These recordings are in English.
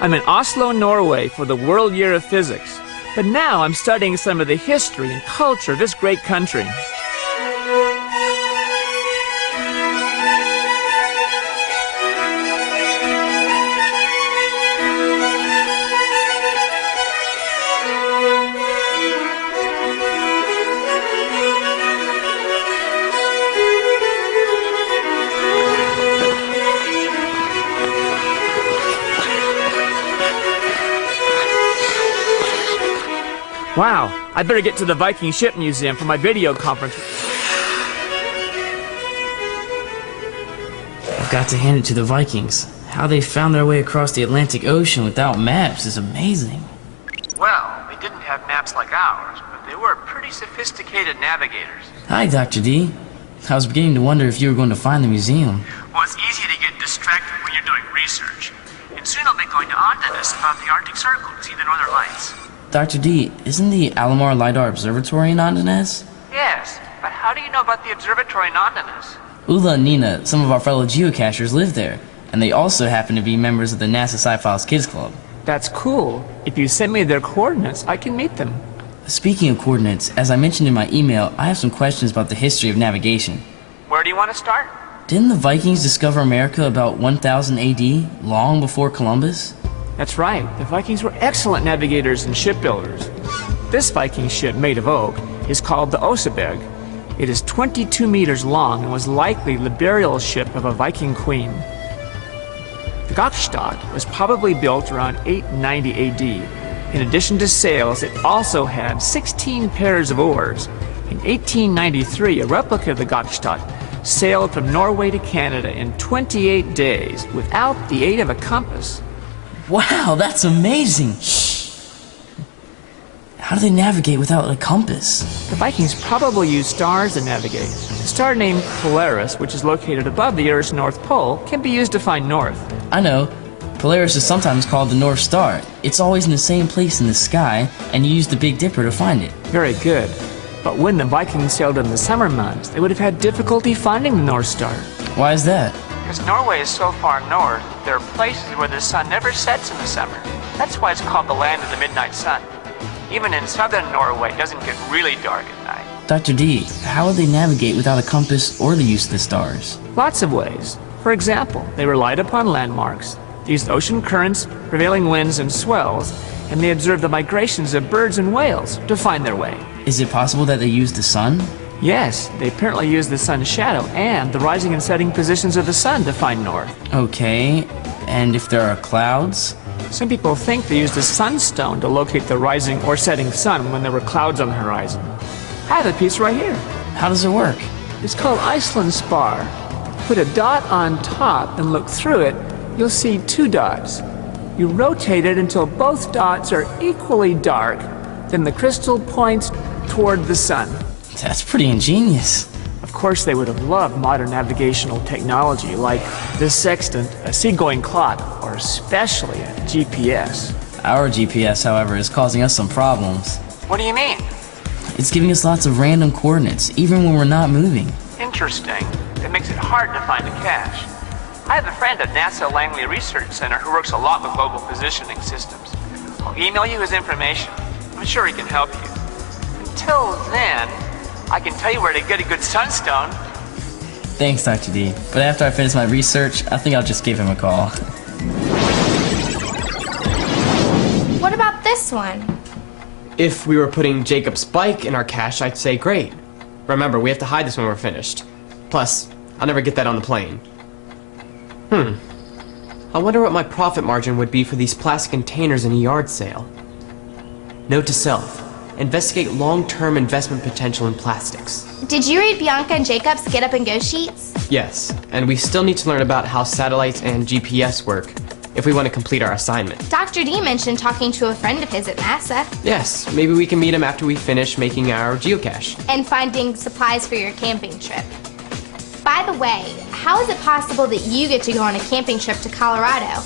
I'm in Oslo, Norway for the World Year of Physics, but now I'm studying some of the history and culture of this great country. Wow, I better get to the Viking Ship Museum for my video conference. I've got to hand it to the Vikings. How they found their way across the Atlantic Ocean without maps is amazing. Well, they didn't have maps like ours, but they were pretty sophisticated navigators. Hi, Dr. D. I was beginning to wonder if you were going to find the museum. Well, it's easy to get distracted when you're doing research. And soon I'll be going to Ondanus about the Arctic Circle to see the Northern Lights. Dr. D, isn't the Alomar LiDAR Observatory in Ondanus? Yes, but how do you know about the observatory in Ondanus? Ula and Nina, some of our fellow geocachers, live there, and they also happen to be members of the NASA Sci-Files Kids Club. That's cool. If you send me their coordinates, I can meet them. Speaking of coordinates, as I mentioned in my email, I have some questions about the history of navigation. Where do you want to start? Didn't the Vikings discover America about 1000 AD, long before Columbus? That's right. The Vikings were excellent navigators and shipbuilders. This Viking ship, made of oak, is called the Oseberg. It is 22 meters long and was likely the burial ship of a Viking queen. The Gokstad was probably built around 890 AD. In addition to sails, it also had 16 pairs of oars. In 1893, a replica of the Gokstad sailed from Norway to Canada in 28 days without the aid of a compass. Wow, that's amazing! How do they navigate without a compass? The Vikings probably used stars to navigate. A star named Polaris, which is located above the Earth's North Pole, can be used to find north. I know. Polaris is sometimes called the North Star. It's always in the same place in the sky, and you use the Big Dipper to find it. Very good. But when the Vikings sailed in the summer months, they would have had difficulty finding the North Star. Why is that? Because Norway is so far north, there are places where the sun never sets in the summer. That's why it's called the land of the midnight sun. Even in southern Norway, it doesn't get really dark at night. Dr. D, how would they navigate without a compass or the use of the stars? Lots of ways. For example, they relied upon landmarks. They used ocean currents, prevailing winds, and swells, and they observed the migrations of birds and whales to find their way. Is it possible that they used the sun? Yes, they apparently used the sun's shadow and the rising and setting positions of the sun to find north. Okay, and if there are clouds? Some people think they used a sunstone to locate the rising or setting sun when there were clouds on the horizon. I have a piece right here. How does it work? It's called Iceland spar. Put a dot on top and look through it, you'll see two dots. You rotate it until both dots are equally dark, then the crystal points toward the sun. That's pretty ingenious. Of course, they would have loved modern navigational technology like this sextant, a seagoing clock, or especially a GPS. Our GPS, however, is causing us some problems. What do you mean? It's giving us lots of random coordinates, even when we're not moving. Interesting. It makes it hard to find a cache. I have a friend at NASA Langley Research Center who works a lot with global positioning systems. I'll email you his information. I'm sure he can help you. Until then, I can tell you where to get a good sunstone. Thanks, Dr. D. But after I finish my research, I think I'll just give him a call. What about this one? If we were putting Jacob's bike in our cache, I'd say great. Remember, we have to hide this when we're finished. Plus, I'll never get that on the plane. I wonder what my profit margin would be for these plastic containers in a yard sale. Note to self. Investigate long-term investment potential in plastics. Did you read Bianca and Jacob's Get Up and Go sheets? Yes, and we still need to learn about how satellites and GPS work if we want to complete our assignment. Dr. D mentioned talking to a friend of his at NASA. Yes, maybe we can meet him after we finish making our geocache. And finding supplies for your camping trip. By the way, how is it possible that you get to go on a camping trip to Colorado?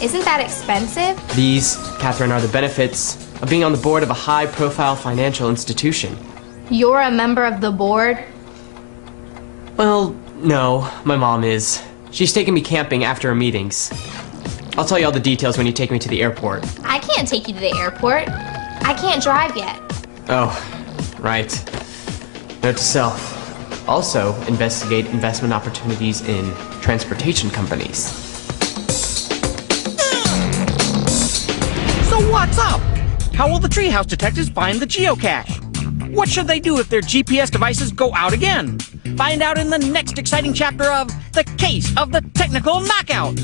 Isn't that expensive? These, Catherine, are the benefits of being on the board of a high-profile financial institution. You're a member of the board? Well, no, my mom is. She's taking me camping after our meetings. I'll tell you all the details when you take me to the airport. I can't take you to the airport. I can't drive yet. Oh, right. Note to self. Also, investigate investment opportunities in transportation companies. So what's up? How will the treehouse detectives find the geocache? What should they do if their GPS devices go out again? Find out in the next exciting chapter of The Case of the Technical Knockout.